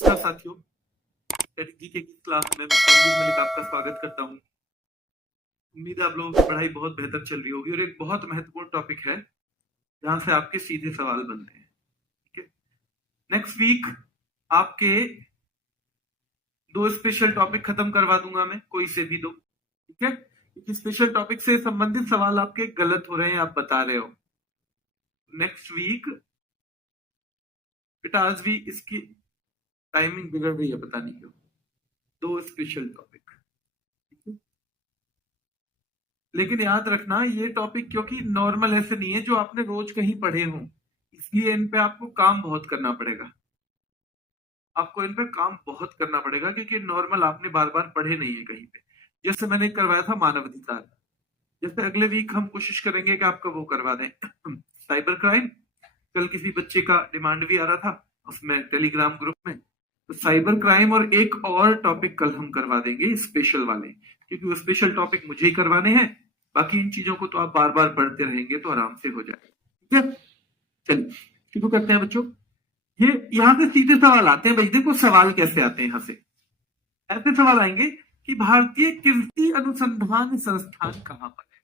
नमस्कार साथियों, स्ट्रेटेजी की क्लास में मैं मलिक आपका स्वागत करता हूँ। उम्मीद है आप लोगों की पढ़ाई बहुत बेहतर चल रही होगी और एक बहुत महत्वपूर्ण टॉपिक है जहां से आपके सीधे सवाल बनते हैं। ठीक है, नेक्स्ट वीक आपके 2 स्पेशल टॉपिक खत्म करवा दूंगा मैं, कोई से भी 2। ठीक है, क्योंकि स्पेशल टॉपिक से संबंधित सवाल आपके गलत हो रहे हैं, आप बता रहे हो। नेक्स्ट वीक बेटा आज भी इसकी टाइमिंग बिगड़ रही है, पता नहीं क्यों। 2 स्पेशल टॉपिक, लेकिन याद रखना ये टॉपिक क्योंकि नॉर्मल ऐसे नहीं है जो आपने रोज कहीं पढ़े हो, इसलिए इन पे आपको काम बहुत करना पड़ेगा। आपको इन पे काम बहुत करना पड़ेगा क्योंकि नॉर्मल आपने बार बार पढ़े नहीं है कहीं पे। जैसे मैंने करवाया था मानव अधिकार, जैसे अगले वीक हम कोशिश करेंगे कि आपका वो करवा दें साइबर क्राइम। कल किसी बच्चे का डिमांड भी आ रहा था उसमें टेलीग्राम ग्रुप में, तो साइबर क्राइम और एक और टॉपिक कल हम करवा देंगे स्पेशल वाले, क्योंकि वो स्पेशल टॉपिक मुझे ही करवाने हैं। बाकी इन चीजों को तो आप बार बार पढ़ते रहेंगे तो आराम से हो जाएगा। ठीक है, चलिए शुरू करते हैं बच्चों। ये यहां से सीधे सवाल आते हैं भाई, देखो सवाल कैसे आते हैं। यहां से ऐसे सवाल आएंगे कि भारतीय कृषि अनुसंधान संस्थान कहां पर है।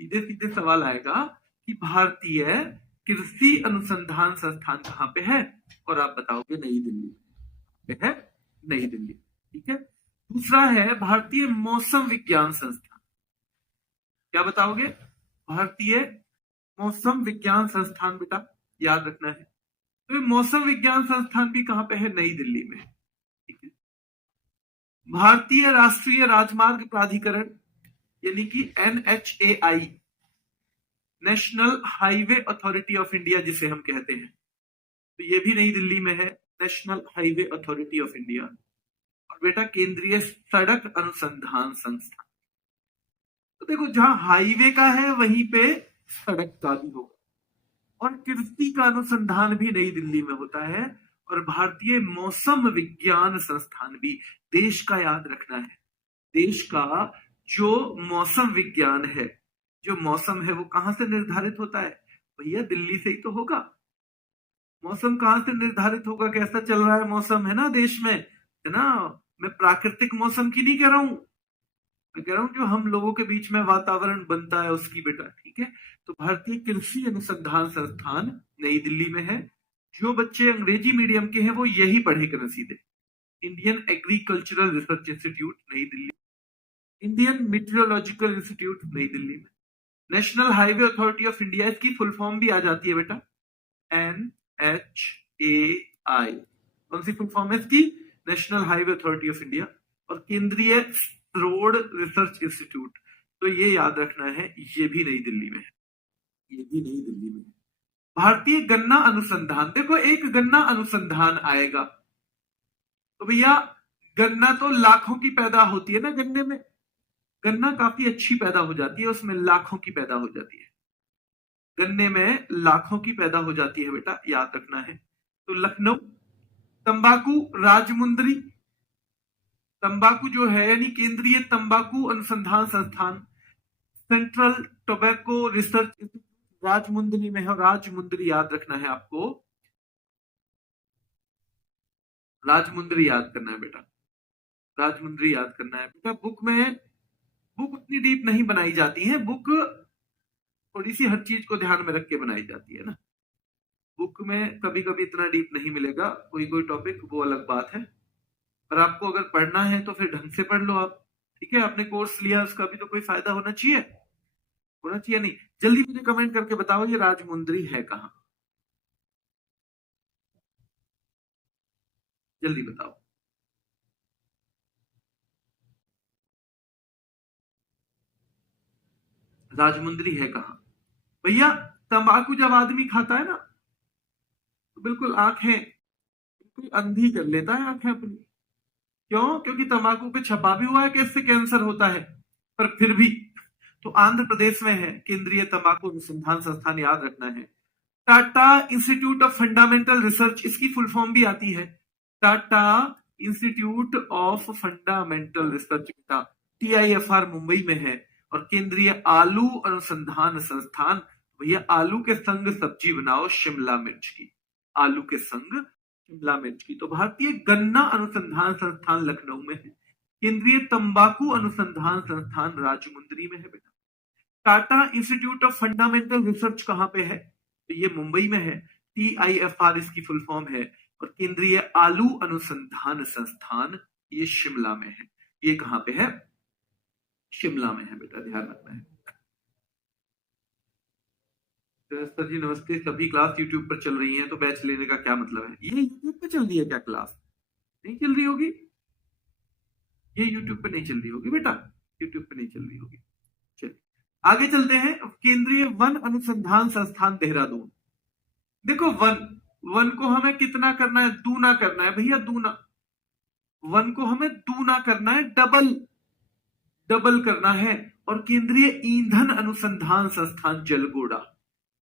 सीधे सीधे सवाल आएगा कि भारतीय कृषि अनुसंधान संस्थान कहां पे है, और आप बताओगे नई दिल्ली पे है, नई दिल्ली। ठीक है, दूसरा है भारतीय मौसम विज्ञान संस्थान। क्या बताओगे? भारतीय मौसम विज्ञान संस्थान, बेटा याद रखना है। तो ये मौसम विज्ञान संस्थान भी कहां पे है? नई दिल्ली में। ठीक है, भारतीय राष्ट्रीय राजमार्ग प्राधिकरण यानी कि NHAI, national highway authority of India जिसे हम कहते हैं, तो ये भी नई दिल्ली में है, national highway authority of India. और बेटा केंद्रीय सड़क अनुसंधान संस्थान। तो देखो जहां हाईवे का है वहीं पे सड़क का भी होगा, और कृषि का अनुसंधान भी नई दिल्ली में होता है, और भारतीय मौसम विज्ञान संस्थान भी। देश का याद रखना है, देश का जो मौसम विज्ञान है, जो मौसम है वो कहां से निर्धारित होता है? भैया दिल्ली से ही तो होगा। मौसम कहां से निर्धारित होगा? कैसा चल रहा है मौसम, है ना देश में, है ना। मैं प्राकृतिक मौसम की नहीं कह रहा हूं, मैं कह रहा हूं जो हम लोगों के बीच में वातावरण बनता है उसकी, बेटा। ठीक है, तो भारतीय कृषि अनुसंधान संस्थान नई दिल्ली में है। जो बच्चे अंग्रेजी मीडियम के हैं वो यही पढ़े करें सीधे। इंडियन एग्रीकल्चरल रिसर्च इंस्टीट्यूट नई दिल्ली, इंडियन मीटरोलॉजिकल इंस्टीट्यूट नई दिल्ली में, national highway authority of India, इसकी फुल फॉर्म भी आ जाती है बेटा, NHAI। कौन सी फुल फॉर्म है इसकी? National highway authority of India. और केंद्रीय रोड रिसर्च इंस्टीट्यूट, तो ये याद रखना है, ये भी नई दिल्ली में है, ये भी नई दिल्ली में है। भारतीय गन्ना अनुसंधान, देखो एक गन्ना अनुसंधान आएगा तो भैया गन्ना तो लाखों की पैदा होती है ना, गन्ने में गन्ना काफी अच्छी पैदा हो जाती है, उसमें लाखों की पैदा हो जाती है, गन्ने में लाखों की पैदा हो जाती है बेटा, याद रखना है। तो लखनऊ, तंबाकू राजमुंदरी, तंबाकू जो है यानी केंद्रीय तंबाकू अनुसंधान संस्थान, central tobacco research institute Rajahmundry में है। राजमुंदरी याद रखना है आपको, राजमुंदरी याद करना है बेटा, राजमुंदरी याद करना है बेटा। बुक उतनी डीप नहीं बनाई जाती है, बुक थोड़ी सी हर चीज को ध्यान में रख के बनाई जाती है ना। बुक में कभी कभी इतना डीप नहीं मिलेगा, कोई कोई टॉपिक, वो अलग बात है। पर आपको अगर पढ़ना है तो फिर ढंग से पढ़ लो आप। ठीक है, आपने कोर्स लिया उसका भी तो कोई फायदा होना चाहिए, होना चाहिए नहीं? जल्दी मुझे कमेंट करके बताओ ये राजमुंदरी है कहां, जल्दी बताओ। राजमुंदरी है कहां? भैया तंबाकू जब आदमी खाता है ना तो बिल्कुल आंखें बिल्कुल अंधी कर लेता है, आंखें अपनी। क्यों? क्योंकि तंबाकू पे छपा भी हुआ है कि इससे कैंसर होता है, पर फिर भी। तो आंध्र प्रदेश में है केंद्रीय तंबाकू अनुसंधान संस्थान, याद रखना है। Tata institute of fundamental research, इसकी फुल फॉर्म भी आती है, Tata institute of fundamental research, TIFR Mumbai में है। और केंद्रीय आलू अनुसंधान संस्थान, भैया आलू के संग सब्जी बनाओ शिमला मिर्च की, आलू के संग शिमला मिर्च की। तो भारतीय गन्ना अनुसंधान संस्थान लखनऊ में है। केंद्रीय तंबाकू अनुसंधान संस्थान राजमुंदरी में है बेटा। Tata institute of fundamental research कहां पे है? तो ये मुंबई में है। TIFR इसकी फुल फॉर्म है। और केंद्रीय आलू अनुसंधान संस्थान ये शिमला में है। ये कहां पे है? शिमला में है बेटा, ध्यान रखना है। तो सर जी नमस्ते, सभी क्लास यूट्यूब पर चल रही हैं तो बैच लेने का क्या मतलब है? ये यूट्यूब पे चल रही है क्या क्लास? नहीं चल रही होगी, ये यूट्यूब पे नहीं चल रही होगी बेटा, यूट्यूब पे नहीं चल रही होगी। चलिए आगे चलते हैं। केंद्रीय वन अनुसंधान संस्थान देहरादून। देखो वन को हमें कितना करना है? दूना करना है भैया, दूना। वन को हमें दूना करना है, डबल करना है। और केंद्रीय ईंधन अनुसंधान संस्थान जलगोड़ा।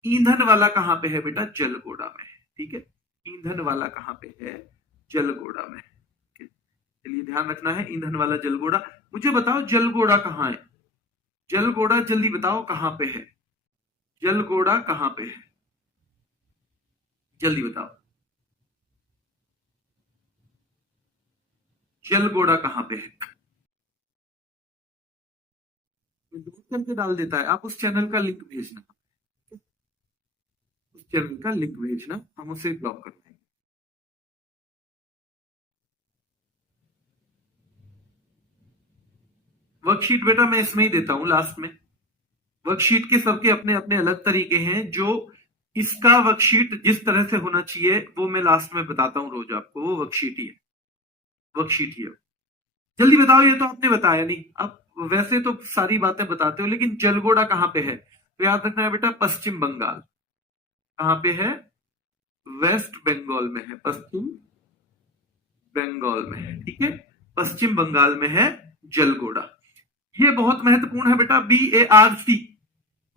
ईंधन वाला कहां पे है बेटा? जलगोड़ा में है। ठीक है, ईंधन वाला कहां पे है? जलगोड़ा में। चलिए ध्यान रखना है, ईंधन वाला जलगोड़ा। मुझे बताओ जलगोड़ा कहां है? जलगोड़ा जल्दी बताओ कहां पे है? जलगोड़ा कहां पे है? जल्दी बताओ, जलगोड़ा कहां पे है? करके डाल देता है। आप उस चैनल का लिंक भेजना, उस चैनल का लिंक भेजना, हम उसे ब्लॉक कर देंगे। वर्कशीट बेटा मैं इसमें ही देता हूं लास्ट में। वर्कशीट के सबके अपने अपने अलग तरीके हैं। जो इसका वर्कशीट जिस तरह से होना चाहिए वो मैं लास्ट में बताता हूं रोज आपको। वो वर्कशीट ही है, वर्कशीट ही है। जल्दी बताओ, ये तो आपने बताया नहीं। अब वैसे तो सारी बातें बताते हो, लेकिन जलगोड़ा कहां पे है? तो याद रखना है बेटा, पश्चिम बंगाल। कहां पे है? वेस्ट बंगाल में है, पश्चिम बंगाल में है। ठीक है, पश्चिम बंगाल में है जलगोड़ा। ये बहुत महत्वपूर्ण है बेटा। BARC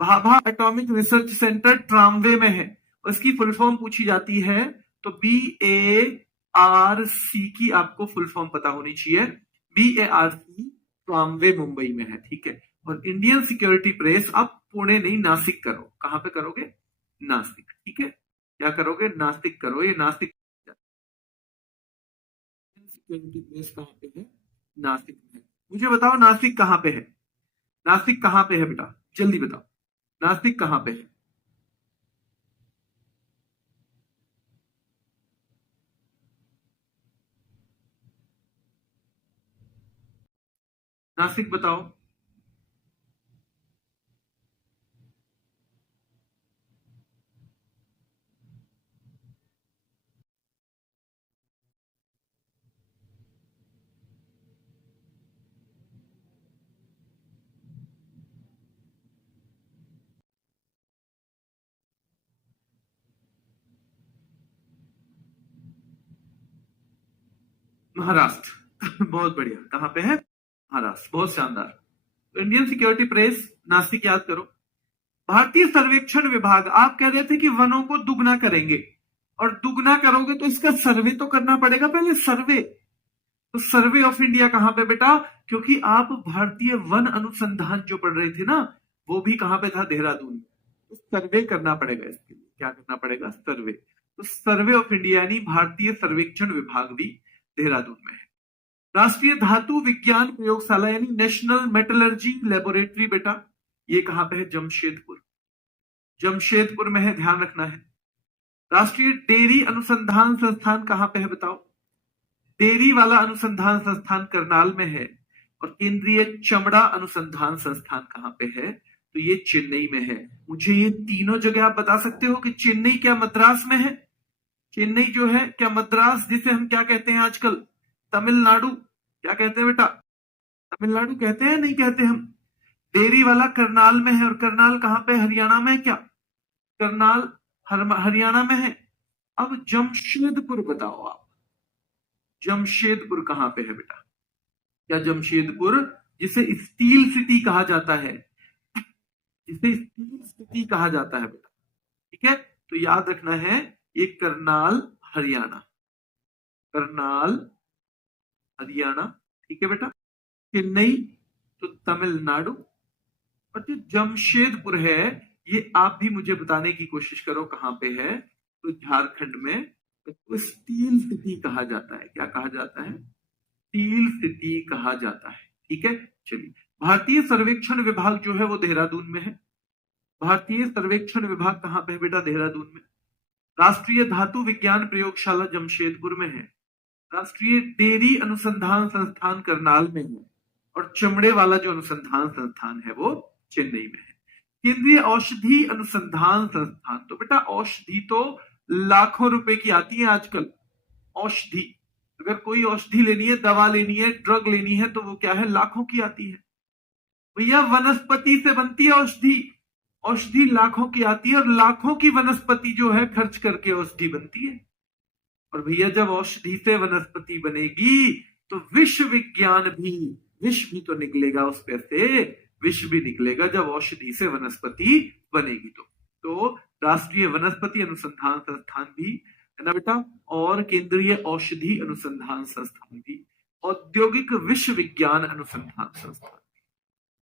Bhabha atomic research centre tramway में है। उसकी फुल फॉर्म पूछी जाती है तो BARC की आपको फुल फॉर्म पता होनी चाहिए। BARC ट्रामवे मुंबई में है। ठीक है, और इंडियन सिक्योरिटी प्रेस आप पुणे नहीं नासिक करो। कहां पे करोगे? नासिक। ठीक है, क्या करोगे? नासिक करो। ये नासिक सिक्योरिटी प्रेस कहां पे है? नासिक में। मुझे बताओ नासिक कहां पे है? नासिक कहां पे है बेटा? जल्दी बताओ, नासिक कहां पे है? नासिक बताओ। महाराष्ट्र। बहुत बढ़िया, कहां पे है? महाराष्ट्र, बहुत शानदार। तो इंडियन सिक्योरिटी प्रेस नासिक याद करो। भारतीय सर्वेक्षण विभाग, आप कह रहे थे कि वनों को दुगना करेंगे, और दुगना करोगे तो इसका सर्वे तो करना पड़ेगा पहले, सर्वे। तो सर्वे ऑफ इंडिया कहां पे बेटा? क्योंकि आप भारतीय वन अनुसंधान जो पढ़ रहे थे ना, वो भी कहां पे था? देहरादून में। तो सर्वे करना पड़ेगा इसके लिए। क्या करना पड़ेगा? सर्वे। तो सर्वे ऑफ इंडिया यानी भारतीय सर्वेक्षण विभाग भी देहरादून में है। राष्ट्रीय धातु विज्ञान प्रयोगशाला यानी नेशनल मेटलर्जी लेबोरेटरी बेटा, ये कहां पे है? जमशेदपुर। जमशेदपुर में है, ध्यान रखना है। राष्ट्रीय डेयरी अनुसंधान संस्थान कहां पे है बताओ? डेयरी वाला अनुसंधान संस्थान करनाल में है। और केंद्रीय चमड़ा अनुसंधान संस्थान कहां पे है? तो ये चेन्नई में है। मुझे ये तीनों जगह आप बता सकते हो कि चेन्नई क्या मद्रास में है? चेन्नई जो है क्या मद्रास, जिसे हम क्या कहते हैं आजकल? तमिलनाडु। क्या कहते हैं बेटा? तमिलनाडु कहते हैं, नहीं कहते हम? डेयरी वाला करनाल में है। और करनाल कहां पे? हरियाणा में है क्या? करनाल हरियाणा में है। अब जमशेदपुर बताओ आप, जमशेदपुर कहां पे है बेटा? क्या जमशेदपुर, जिसे स्टील सिटी कहा जाता है, जिसे स्टील सिटी कहा जाता है बेटा, ठीक है? तो याद रखना है, ये करनाल हरियाणा, करनाल हरियाणा। ठीक है बेटा, चेन्नई तो तमिलनाडु। और जो जमशेदपुर है, ये आप भी मुझे बताने की कोशिश करो कहां पे है। तो झारखंड में तो स्टील सिटी कहा जाता है। क्या कहा जाता है? स्टील सिटी कहा जाता है। ठीक है, चलिए। भारतीय सर्वेक्षण विभाग जो है वो देहरादून में है। भारतीय सर्वेक्षण विभाग कहां पे है बेटा? देहरादून में। राष्ट्रीय धातु विज्ञान प्रयोगशाला जमशेदपुर में है। राष्ट्रीय डेयरी अनुसंधान संस्थान करनाल में है। और चमड़े वाला जो अनुसंधान संस्थान है वो चेन्नई में है। केंद्रीय औषधि अनुसंधान संस्थान, तो बेटा औषधि तो लाखों रुपए की आती है आजकल। औषधि, अगर कोई औषधि लेनी है, दवा लेनी है, ड्रग लेनी है, तो वो क्या है? लाखों की आती है। भैया वनस्पति से बनती है औषधि। औषधि लाखों की आती है और लाखों की वनस्पति जो है खर्च करके औषधि बनती है। और भैया जब औषधि से वनस्पति बनेगी तो विश्व विज्ञान भी, विष भी तो निकलेगा उस पे से, विष भी निकलेगा जब औषधि से वनस्पति बनेगी। तो राष्ट्रीय वनस्पति अनुसंधान संस्थान भी है ना बेटा, और केंद्रीय औषधि अनुसंधान संस्थान भी, औद्योगिक विश्वविज्ञान अनुसंधान संस्थान,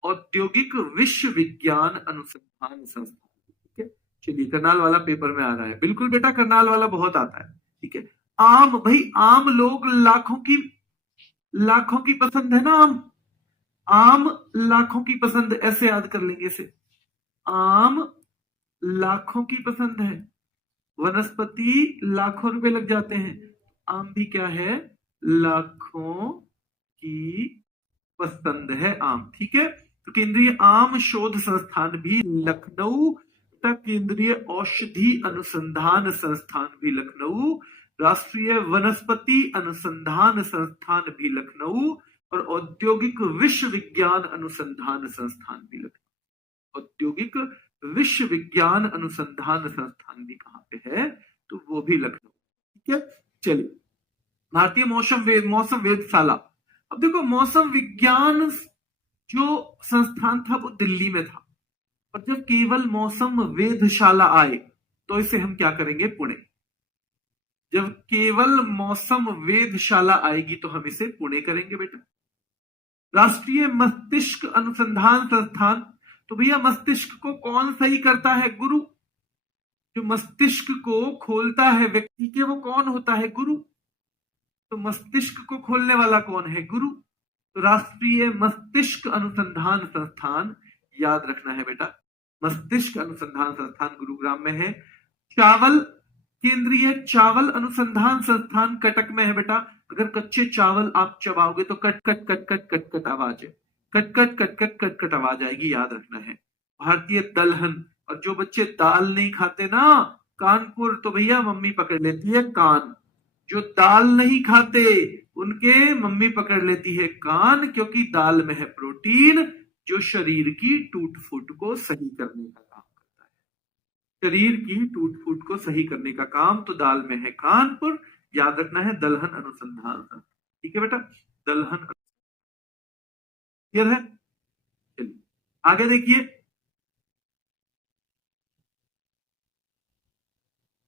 औद्योगिक विश्वविज्ञान अनुसंधान संस्थान। ठीक है, चलिए। करनाल वाला पेपर में आ रहा है, बिल्कुल बेटा, करनाल वाला बहुत आता है। ठीक है। आम, भाई आम लोग लाखों की पसंद है ना। आम लाखों की पसंद, ऐसे याद कर लेंगे इसे। आम लाखों की पसंद है, वनस्पति लाखों रुपए लग जाते हैं। आम भी क्या है? लाखों की पसंद है आम। ठीक है। तो केंद्रीय आम शोध संस्थान भी लखनऊ, केंद्रीय औषधि अनुसंधान संस्थान भी लखनऊ, राष्ट्रीय वनस्पति अनुसंधान संस्थान भी लखनऊ, और औद्योगिक विश्वविज्ञान अनुसंधान संस्थान भी लखनऊ। औद्योगिक विश्वविज्ञान अनुसंधान संस्थान भी कहां पे है? तो वो भी लखनऊ। ठीक है, चलिए। भारतीय मौसम वेधशाला। अब देखो, मौसम विज्ञान जो संस्थान था वो दिल्ली में था, और जब केवल मौसम वेधशाला आए तो इसे हम क्या करेंगे? पुणे। जब केवल मौसम वेधशाला आएगी तो हम इसे पुणे करेंगे बेटा। राष्ट्रीय मस्तिष्क अनुसंधान संस्थान, तो भैया मस्तिष्क को कौन सही करता है? गुरु। जो मस्तिष्क को खोलता है व्यक्ति के, वो कौन होता है? गुरु। तो मस्तिष्क को खोलने वाला कौन है? गुरु। तो राष्ट्रीय मस्तिष्क अनुसंधान संस्थान याद रखना है बेटा। मस्तिष्क अनुसंधान संस्थान गुरुग्राम में है। चावल, केंद्रीय चावल अनुसंधान संस्थान कटक में है बेटा। अगर कच्चे चावल आप चबाओगे तो cut cut cut cut cut cut आवाज है, cut cut cut cut cut cut आवाज आएगी, याद रखना है। भारतीय दलहन, और जो बच्चे दाल नहीं खाते ना, कानपुर, तो भैया मम्मी पकड़ लेती है कान। जो दाल नहीं खाते उनके मम्मी पकड़ लेती है कान, क्योंकि दाल में है प्रोटीन जो शरीर की टूट फूट को सही करने का काम करता है। शरीर की टूट फूट को सही करने का काम तो दाल में है। कानपुर, याद रखना है, दलहन अनुसंधान। ठीक है बेटा, दलहन। क्लियर है? चलिए आगे देखिए।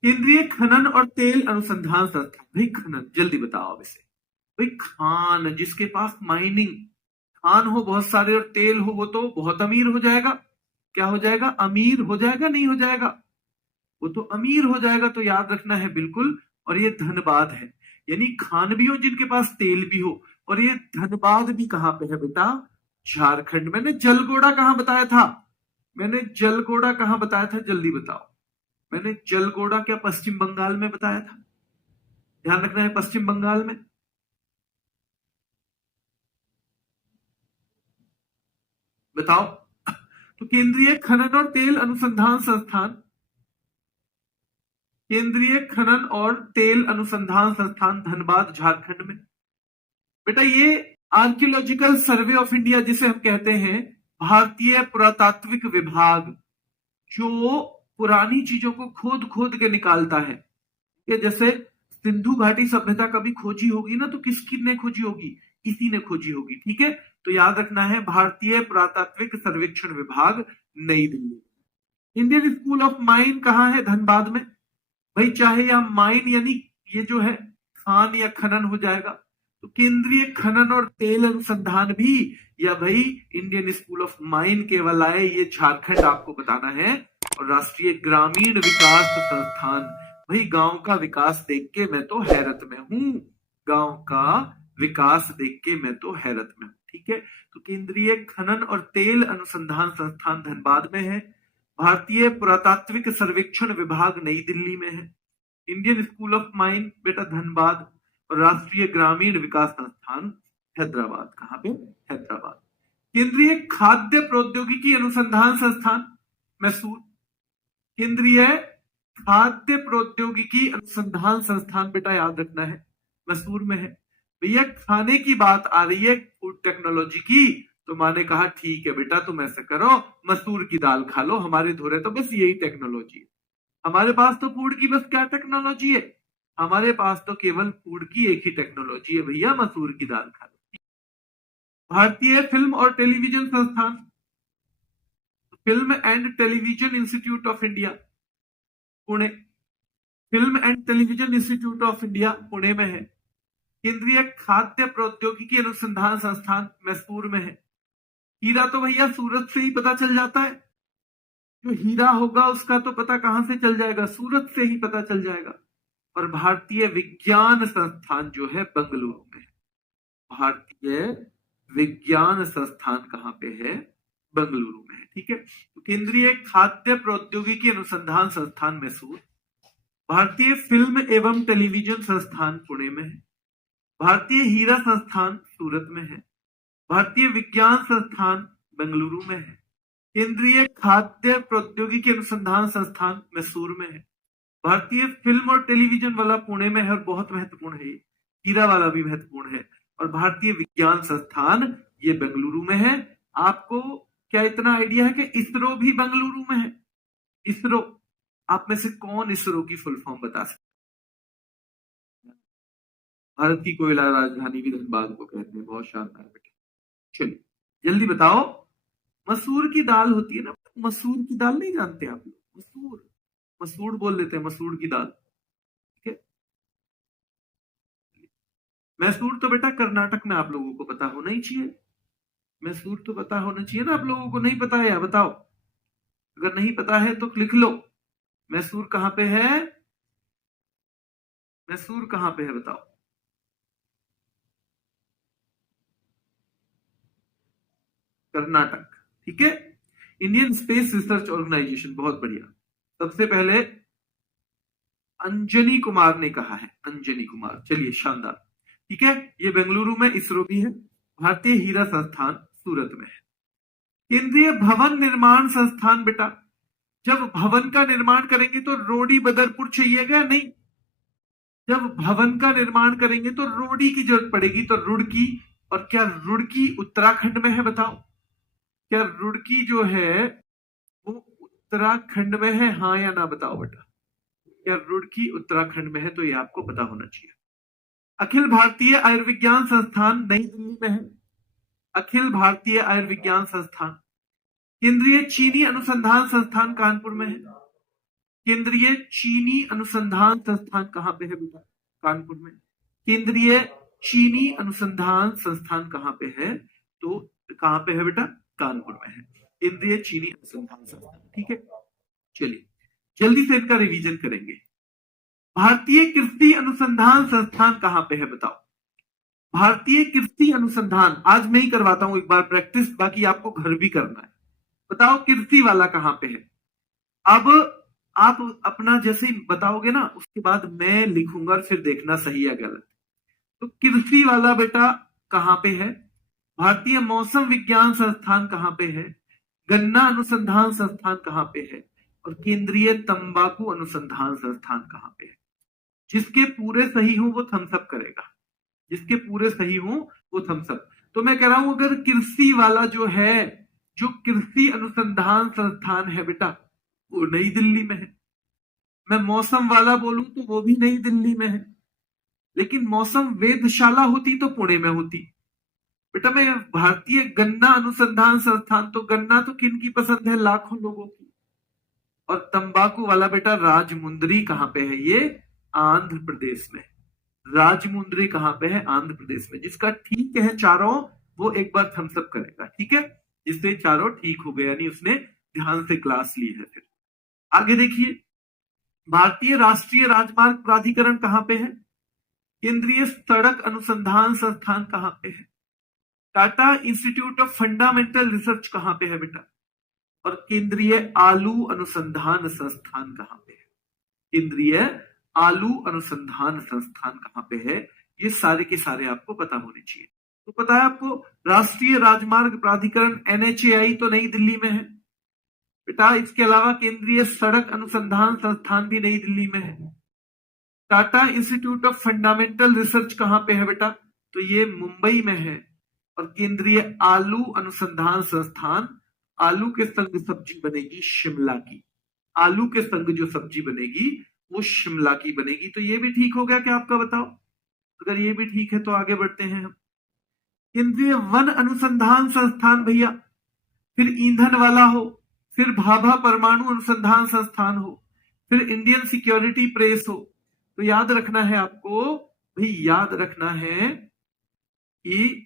केंद्रीय खनन और तेल अनुसंधान संस्थान। भाई खनन, जल्दी बताओ अब इसे। भाई खान, जिसके पास माइनिंग, खान हो बहुत सारे और तेल हो, वो तो बहुत अमीर हो जाएगा। क्या हो जाएगा? अमीर हो जाएगा, नहीं हो जाएगा? वो तो अमीर हो जाएगा। तो याद रखना है बिल्कुल। और ये धनबाद है, यानी खान भी हो जिनके पास तेल भी हो। और ये धनबाद भी कहां पे है बेटा? झारखंड। मैंने जलगोड़ा कहां बताया था? मैंने जलगोड़ा कहां बताया था? जल्दी बताओ। मैंने जलगोड़ा क्या पश्चिम बंगाल में बताया था? ध्यान रखना है, पश्चिम बंगाल में। बताओ। तो केंद्रीय खनन और तेल अनुसंधान संस्थान, केंद्रीय खनन और तेल अनुसंधान संस्थान धनबाद, झारखंड में। बेटा ये आर्कियोलॉजिकल सर्वे ऑफ इंडिया जिसे हम कहते हैं, भारतीय पुरातात्विक विभाग, जो पुरानी चीजों को खोद खोद के निकालता है। ये जैसे सिंधु घाटी सभ्यता कभी खोजी होगी ना, तो किसकी ने खोजी होगी? इसी ने खोजी होगी। ठीक है, तो याद रखना है, भारतीय पुरातात्विक सर्वेक्षण विभाग, नई Delhi. Indian school of mine कहां है? धनबाद में। भाई चाहे या माइन यानी ये जो है खान या खनन हो जाएगा, तो केंद्रीय खनन और तेल अनुसंधान भी, या भाई इंडियन स्कूल ऑफ माइन केवल आए, ये झारखंड आपको बताना है। और राष्ट्रीय ग्रामीण विकास संस्थान, भाई गांव का विकास देख के मैं तो हैरत में हूं, गांव का विकास देख के मैं तो हैरत में हूं। ठीक है, तो केंद्रीय खनन और तेल अनुसंधान संस्थान धनबाद में है। भारतीय पुरातात्विक सर्वेक्षण विभाग नई दिल्ली में है। इंडियन स्कूल ऑफ माइन बेटा धनबाद, और राष्ट्रीय ग्रामीण विकास संस्थान हैदराबाद। कहां पे? हैदराबाद। केंद्रीय खाद्य प्रौद्योगिकी अनुसंधान संस्थान मैसूर। केंद्रीय खाद्य प्रौद्योगिकी अनुसंधान संस्थान बेटा याद रखना है मैसूर में है। भैया खाने की बात आ रही है फूड टेक्नोलॉजी की, तो माँ ने कहा ठीक है बेटा तुम ऐसे करो, मसूर की दाल खा लो, हमारे धोरे तो बस यही टेक्नोलॉजी है। हमारे पास तो फूड की बस क्या टेक्नोलॉजी है, हमारे पास तो केवल फूड की एक ही टेक्नोलॉजी है भैया, मसूर की दाल खा लो। भारतीय फिल्म और टेलीविजन संस्थान, film and television institute of India Pune. Film and television institute of India Pune में है। केंद्रीय खाद्य प्रौद्योगिकी अनुसंधान संस्थान मैसूर में है। हीरा तो भैया सूरत से ही पता चल जाता है, जो हीरा होगा उसका तो पता कहां से चल जाएगा, सूरत से ही पता चल जाएगा। और भारतीय विज्ञान संस्थान जो है बेंगलुरु में है। भारतीय विज्ञान संस्थान कहां पे है? बेंगलुरु में है। ठीक है, तो केंद्रीय खाद्य प्रौद्योगिकी अनुसंधान संस्थान मैसूर। भारतीय फिल्म एवं टेलीविजन संस्थान पुणे में है। भारतीय हीरा संस्थान सूरत में है। भारतीय विज्ञान संस्थान बेंगलुरु में है। केंद्रीय खाद्य प्रौद्योगिकी अनुसंधान संस्थान मैसूर में है। भारतीय फिल्म और टेलीविजन वाला पुणे में है और बहुत महत्वपूर्ण है, हीरा वाला भी महत्वपूर्ण है। और भारतीय विज्ञान संस्थान ये बेंगलुरु में है। आपको क्या इतना आइडिया है कि इसरो भी बेंगलुरु में है? इसरो, आप में से कौन इसरो की फुल फॉर्म बता सकते? भारत की कोयला राजधानी भी धनबाद को कहते हैं। बहुत शानदार बेटे, चलिए जल्दी बताओ। मसूर की दाल होती है ना, मसूर की दाल नहीं जानते आप लोग? मसूर, मसूर बोल देते हैं, मसूर की दाल। ठीक है, मैसूर तो बेटा कर्नाटक में आप लोगों को पता होना ही चाहिए। मैसूर तो पता होना चाहिए ना आप लोगों को, नहीं पता है या बताओ? अगर नहीं पता है तो लिख लो, मैसूर कहां पे है? मैसूर कहां पे है बताओ? कर्नाटक। ठीक है, इंडियन स्पेस रिसर्च ऑर्गेनाइजेशन, बहुत बढ़िया। सबसे पहले अंजनी कुमार ने कहा है, अंजनी कुमार, चलिए शानदार। ठीक है, ये बेंगलुरु में इसरो भी है। भारतीय हीरा संस्थान सूरत में है। केंद्रीय भवन निर्माण संस्थान बेटा, जब भवन का निर्माण करेंगे तो रोडी बदरपुर चाहिएगा नहीं? जब भवन का निर्माण करेंगे तो रोडी की जरूरत पड़ेगी, तो रुड़की। और क्या रुड़की उत्तराखंड में है बताओ? क्या रुड़की जो है वो उत्तराखंड में है, हाँ या ना बताओ बेटा? क्या रुड़की उत्तराखंड में है? तो ये आपको पता होना चाहिए। अखिल भारतीय आयुर्विज्ञान संस्थान नई दिल्ली में है। अखिल भारतीय आयुर्विज्ञान संस्थान। केंद्रीय चीनी अनुसंधान संस्थान कानपुर में है। केंद्रीय चीनी अनुसंधान संस्थान कहां पे है बेटा? कानपुर में। केंद्रीय चीनी अनुसंधान संस्थान कहां पे है? तो कहां पे है बेटा? कानपुर में है, केंद्रीय चीनी अनुसंधान संस्थान। ठीक है, चलिए जल्दी से इनका रिवीजन करेंगे। भारतीय कृषि अनुसंधान संस्थान कहां पे है बताओ? भारतीय कृषि अनुसंधान, आज मैं ही करवाता हूं एक बार प्रैक्टिस, बाकी आपको घर भी करना है। बताओ कृषि वाला कहां पे है? अब आप अपना जैसे ही बताओगे ना, उसके बाद मैं लिखूंगा और फिर देखना सही है गलत। तो कृषि वाला बेटा कहां पे है? भारतीय मौसम विज्ञान संस्थान कहां पे है? गन्ना अनुसंधान संस्थान कहां पे है? और केंद्रीय तंबाकू अनुसंधान संस्थान कहां पे है? जिसके पूरे सही हो वो थम्स अप करेगा, जिसके पूरे सही हो वो थम्स अप। तो मैं कह रहा हूं अगर कृषि वाला जो है, जो कृषि अनुसंधान संस्थान है बेटा, वो नई दिल्ली में है। मैं मौसम वाला बोलूं तो वो भी नई दिल्ली में है, लेकिन मौसम वेधशाला होती तो पुणे में होती बेटा। मैं भारतीय गन्ना अनुसंधान संस्थान, तो गन्ना तो किन की पसंद है? लाखों लोगों की। और तंबाकू वाला बेटा राजमुंदरी कहां पे है? ये आंध्र प्रदेश में। राजमुंदरी कहां पे है? आंध्र प्रदेश में। जिसका ठीक है चारों, वो एक बार थम्स अप करेगा। ठीक है, जिससे चारों ठीक हो गए, यानी उसने ध्यान से क्लास ली है। फिर आगे देखिए, भारतीय राष्ट्रीय राजमार्ग प्राधिकरण कहां पे है? केंद्रीय सड़क अनुसंधान संस्थान कहां पे है? Tata institute of fundamental research कहां पे है बेटा? और केंद्रीय आलू अनुसंधान संस्थान कहां पे है? केंद्रीय आलू अनुसंधान संस्थान कहां पे है? ये सारे के सारे आपको पता होने चाहिए। तो पता है आपको राष्ट्रीय राजमार्ग प्राधिकरण NHAI तो नई दिल्ली में है बेटा। इसके अलावा केंद्रीय सड़क अनुसंधान संस्थान भी नई दिल्ली में है। Tata institute of fundamental research कहां पे है बेटा? तो ये मुंबई में है। और केंद्रीय आलू अनुसंधान संस्थान, आलू के संग सब्जी बनेगी शिमला की। आलू के संग जो सब्जी बनेगी वो शिमला की बनेगी। तो ये भी ठीक हो गया क्या आपका? बताओ। अगर ये भी ठीक है तो आगे बढ़ते हैं हम। केंद्रीय वन अनुसंधान संस्थान भैया, फिर ईंधन वाला हो, फिर भाभा परमाणु अनुसंधान संस्थान हो, फिर इंडियन सिक्योरिटी प्रेस हो, तो याद रखना है आपको भाई, याद रखना है कि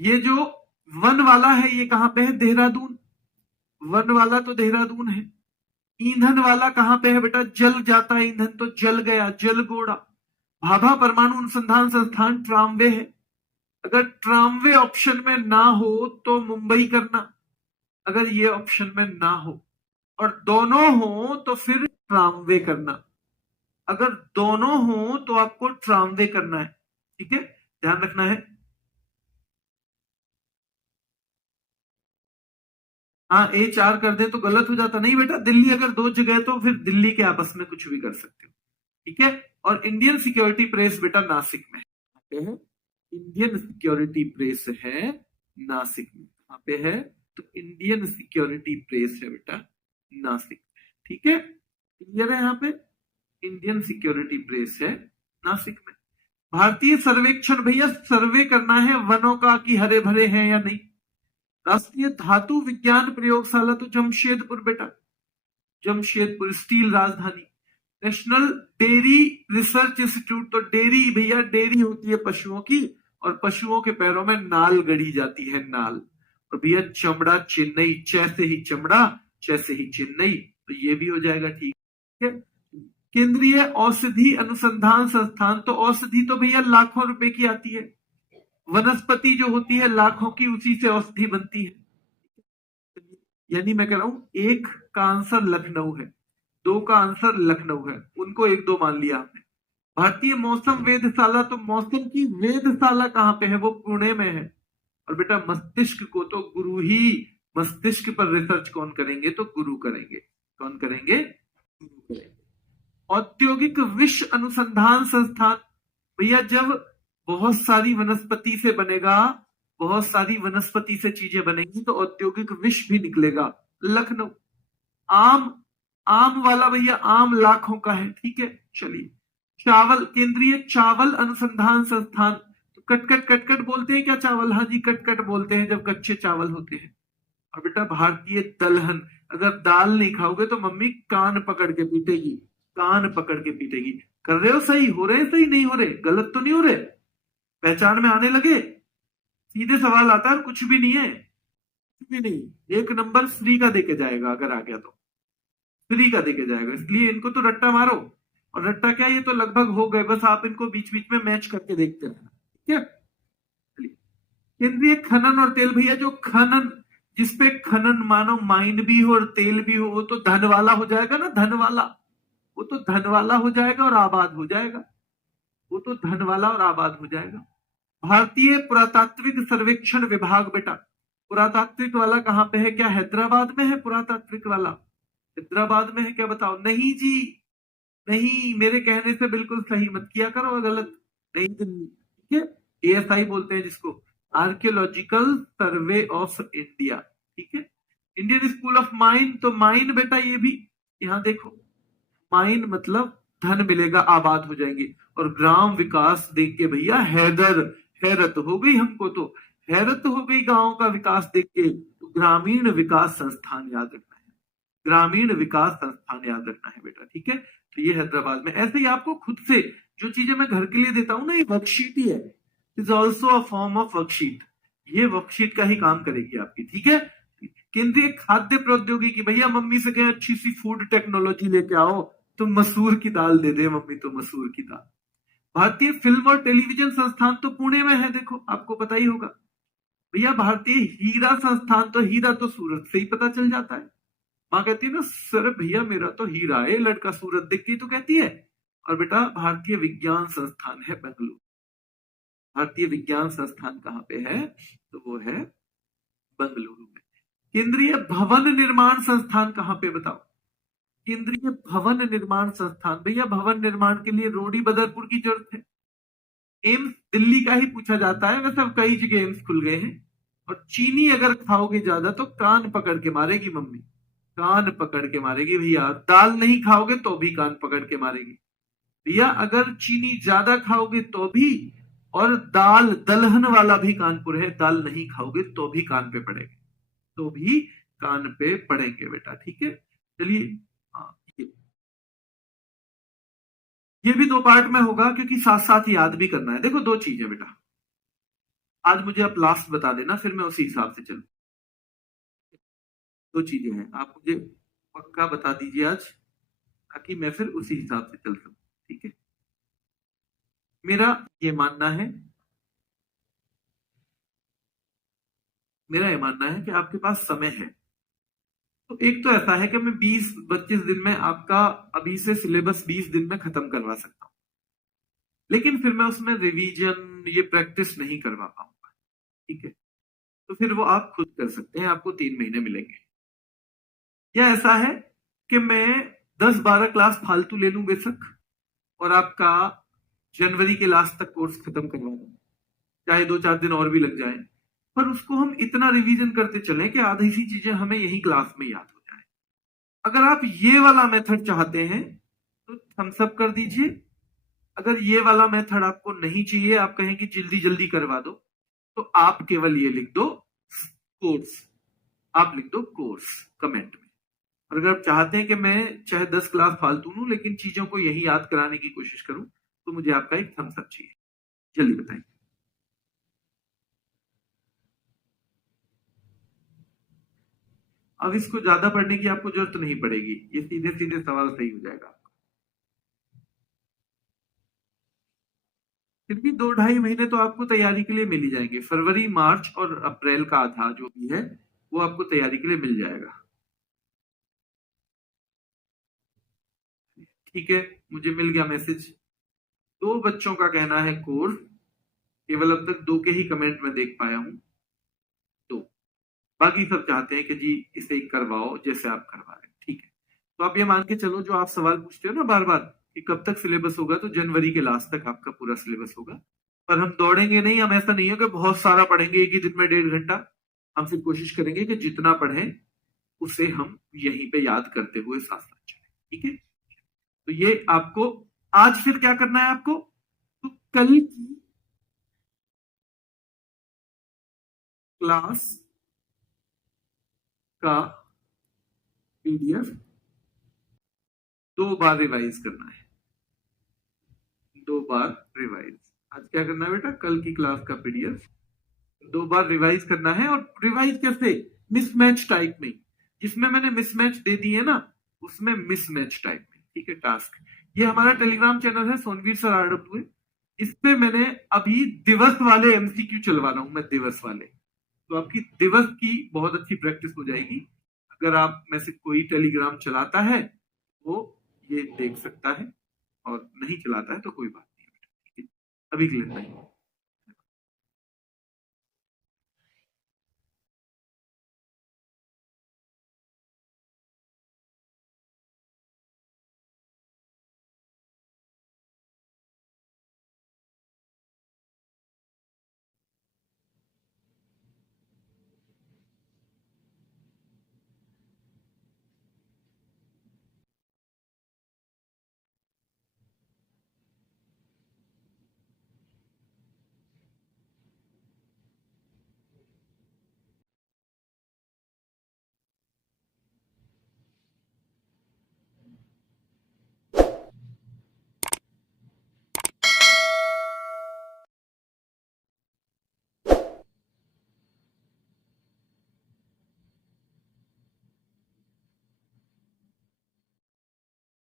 ये जो वन वाला है ये कहां पे है? देहरादून। वन वाला तो देहरादून है। ईंधन वाला कहां पे है बेटा? जल जाता है ईंधन तो जल गया, जलगोड़ा। भाभा परमाणु अनुसंधान संस्थान ट्रामवे है। अगर ट्रामवे ऑप्शन में ना हो तो मुंबई करना, अगर ये ऑप्शन में ना हो, और दोनों हो तो फिर ट्रामवे करना। अगर दोनों हो तो आपको ट्रामवे करना है, ठीक है, ध्यान रखना है। हाँ A4 कर दे तो गलत हो जाता नहीं बेटा। दिल्ली अगर दो जगह तो फिर दिल्ली के आपस में कुछ भी कर सकते हो, ठीक है। और इंडियन सिक्योरिटी प्रेस बेटा नासिक में है। इंडियन सिक्योरिटी प्रेस है नासिक में। कहां पे है? तो इंडियन सिक्योरिटी प्रेस है बेटा नासिक में, ठीक है, क्लियर है। यहाँ पे इंडियन सिक्योरिटी प्रेस है नासिक में। भारतीय सर्वेक्षण भैया, सर्वे करना है वनों का कि हरे भरे हैं या नहीं। राष्ट्रीय धातु विज्ञान प्रयोगशाला तो जमशेदपुर बेटा, जमशेदपुर स्टील राजधानी। नेशनल डेयरी रिसर्च इंस्टीट्यूट, तो डेयरी भैया, डेयरी होती है पशुओं की, और पशुओं के पैरों में नाल गढ़ी जाती है, नाल। और भैया चमड़ा चेन्नई, जैसे ही चमड़ा जैसे ही चेन्नई, तो ये भी हो जाएगा, ठीक है। केंद्रीय औषधि अनुसंधान संस्थान, तो औषधि तो भैया लाखों रुपए की आती है। वनस्पति जो होती है लाखों की, उसी से औषधि बनती है। यानी मैं कह रहा हूं एक का आंसर लखनऊ है, दो का आंसर लखनऊ है, उनको एक दो मान लिया आपने। भारतीय मौसम वेधशाला, तो मौसम की वेधशाला कहां पे है? वो पुणे में है। और बेटा मस्तिष्क को तो गुरु ही, मस्तिष्क पर रिसर्च कौन करेंगे? तो गुरु करेंगे। कौन करेंगे? गुरु करेंगे। औद्योगिक विष अनुसंधान संस्थान भैया, जब बहुत सारी वनस्पति से बनेगा, बहुत सारी वनस्पति से चीजें बनेंगी तो औद्योगिक विष भी निकलेगा, लखनऊ। आम, आम वाला भैया, आम लाखों का है, ठीक है। चलिए, चावल, केंद्रीय चावल अनुसंधान संस्थान, तो कटकट कटकट बोलते हैं क्या चावल? हाँ जी, कटकट बोलते हैं जब कच्चे चावल होते हैं। और बेटा भारतीय दलहन, अगर दाल नहीं खाओगे तो मम्मी कान पकड़ के पीटेगी, कान पकड़ के पीटेगी। कर रहे हो सही? हो रहे? सही नहीं हो रहे? गलत तो नहीं हो रहे? पहचान में आने लगे? सीधे सवाल आता है, कुछ भी नहीं है, कुछ भी नहीं। एक नंबर श्री का देके जाएगा, अगर आ गया तो श्री का देके जाएगा। इसलिए इनको तो रट्टा मारो, और रट्टा क्या, ये तो लगभग हो गए, बस आप इनको बीच बीच में मैच करके देखते रहना, ठीक है। केंद्रीय खनन और तेल भैया, जो खनन, जिसपे खनन मानो माइन भी हो और तेल भी हो, वो तो धन वाला हो जाएगा ना, धन वाला। वो तो धन वाला हो जाएगा और आबाद हो जाएगा, वो तो धन वाला और आबाद हो जाएगा। भारतीय पुरातात्विक सर्वेक्षण विभाग बेटा, पुरातात्विक वाला कहां पे है? क्या हैदराबाद में है पुरातात्विक वाला? हैदराबाद में है क्या? बताओ। नहीं जी, नहीं, मेरे कहने से बिल्कुल सही मत किया करो, गलत नहीं, ठीक है। ASI बोलते हैं जिसको, आर्कियोलॉजिकल सर्वे ऑफ इंडिया, ठीक है। इंडियन स्कूल ऑफ माइन, तो माइन बेटा ये भी, यहां देखो, माइन मतलब धन मिलेगा, आबाद हो जाएंगे। और ग्राम विकास देख के भैया हैरत हो गई हमको, तो हैरत हो गई गांव का विकास देख के। तो ग्रामीण विकास संस्थान याद रखना है, ग्रामीण विकास संस्थान याद रखना है बेटा, ठीक है। तो ये हैदराबाद में। ऐसे ही आपको खुद से जो चीजें मैं घर के लिए देता हूं ना, ये वर्कशीट ही है, is also a form of worksheet. ये वर्कशीट का ही काम करेगी आपकी, ठीक है। केंद्रीय खाद्य प्रौद्योगिकी, भैया मम्मी से कहें अच्छी सी फूड टेक्नोलॉजी लेके आओ, तो मसूर की दाल दे दे मम्मी, तो मसूर की दाल। भारतीय फिल्म और टेलीविजन संस्थान तो पुणे में है, देखो आपको पता ही होगा। भैया भारतीय हीरा संस्थान, तो हीरा तो सूरत से ही पता चल जाता है। माँ कहती है ना, सर भैया मेरा तो हीरा है, लड़का सूरत दिख के तो कहती है। और बेटा भारतीय विज्ञान संस्थान है बेंगलुरु। भारतीय विज्ञान संस्थान कहाँ पे है, तो वो है बेंगलुरु में। केंद्रीय भवन निर्माण संस्थान कहाँ पे बताओ? केंद्रीय भवन निर्माण संस्थान, भैया भवन निर्माण के लिए रोडी बदरपुर की जरूरत है। एम्स दिल्ली का ही पूछा जाता है, वैसे अब कई जगह एम्स खुल गए हैं। और चीनी अगर खाओगे ज्यादा तो कान पकड़ के मारेगी मम्मी, कान पकड़ के मारेगी भैया। दाल नहीं खाओगे तो भी कान पकड़ के मारेगी भैया। अगर चीनी ज्यादा खाओगे तो भी, और दाल दलहन वाला भी कानपुर है, दाल नहीं खाओगे तो भी कान पे पड़ेगा, तो भी कान पे पड़ेंगे बेटा, ठीक है। चलिए हाँ, ये भी दो पार्ट में होगा क्योंकि साथ साथ याद भी करना है। देखो दो चीजें बेटा, आज मुझे आप लास्ट बता देना, फिर मैं उसी हिसाब से चलूं। दो चीजें हैं, आप मुझे पक्का बता दीजिए आज, ताकि मैं फिर उसी हिसाब से चल सकूं, ठीक है। मेरा ये मानना है, मेरा ये मानना है कि आपके पास समय है। तो एक तो ऐसा है कि मैं 20-25 दिन में आपका अभी से सिलेबस 20 दिन में खत्म करवा सकता हूं, लेकिन फिर मैं उसमें रिवीजन ये प्रैक्टिस नहीं करवा पाऊंगा, ठीक है। तो फिर वो आप खुद कर सकते हैं, आपको 3 महीने मिलेंगे। या ऐसा है कि मैं 10-12 क्लास फालतू ले लूं बेशक, और आपका जनवरी के लास्ट तक कोर्स खत्म करवा दूं, चाहे 2-4 दिन और भी लग जाए, पर उसको हम इतना रिवीजन करते चलें कि आधी सी चीजें हमें यही क्लास में याद हो जाए। अगर आप ये वाला मेथड चाहते हैं तो थम्स अप कर दीजिए। अगर ये वाला मेथड आपको नहीं चाहिए, आप कहें कि जल्दी जल्दी करवा दो, तो आप केवल ये लिख दो कोर्स, आप लिख दो कोर्स कमेंट में। और अगर आप चाहते हैं कि मैं चाहे 10 क्लास फालतू लूं लेकिन चीजों को यही याद कराने की कोशिश करूं, तो मुझे आपका एक थम्स अप चाहिए। जल्दी बताइए। अब इसको ज्यादा पढ़ने की आपको जरूरत नहीं पड़ेगी, ये सीधे सीधे सवाल सही हो जाएगा। फिर भी 2-2.5 महीने तो आपको तैयारी के लिए मिल ही जाएंगे। फरवरी, मार्च और अप्रैल का आधा जो भी है वो आपको तैयारी के लिए मिल जाएगा, ठीक है। मुझे मिल गया मैसेज। 2 बच्चों का कहना है कोर्स, केवल अब तक 2 के ही कमेंट में देख पाया हूं, 2। बाकी सब चाहते हैं कि जी इसे करवाओ जैसे आप करवा रहे हैं, ठीक है। तो आप ये मान के चलो, जो आप सवाल पूछते हो ना बार बार कि कब तक सिलेबस होगा, तो जनवरी के लास्ट तक आपका पूरा सिलेबस होगा। पर हम दौड़ेंगे नहीं, हम ऐसा नहीं है कि बहुत सारा पढ़ेंगे एक ही दिन में 1.5 घंटा। हम सिर्फ कोशिश करेंगे कि जितना पढ़ें उसे हम यहीं पे याद करते हुए साथ साथ चलें, ठीक है। तो ये आपको आज फिर क्या करना है आपको, तो कल की क्लास का पीडीएफ 2 बार रिवाइज करना है, 2 बार रिवाइज। आज क्या करना है बेटा, कल की क्लास का पीडीएफ 2 बार रिवाइज करना है। और रिवाइज कैसे, मिसमैच टाइप में, जिसमें मैंने मिसमैच दे दी है ना उसमें मिसमैच टाइप में, ठीक है। टास्क, ये हमारा टेलीग्राम चैनल है सोनवीर सर RW, इस पे मैंने अभी दिवस वाले MCQ चलवा रहा हूं मैं, दिवस वाले। तो आपकी दिवस की बहुत अच्छी प्रैक्टिस हो जाएगी। अगर आप में से कोई टेलीग्राम चलाता है वो ये देख सकता है, और नहीं चलाता है तो कोई बात नहीं, ठीक है। अभी के लिए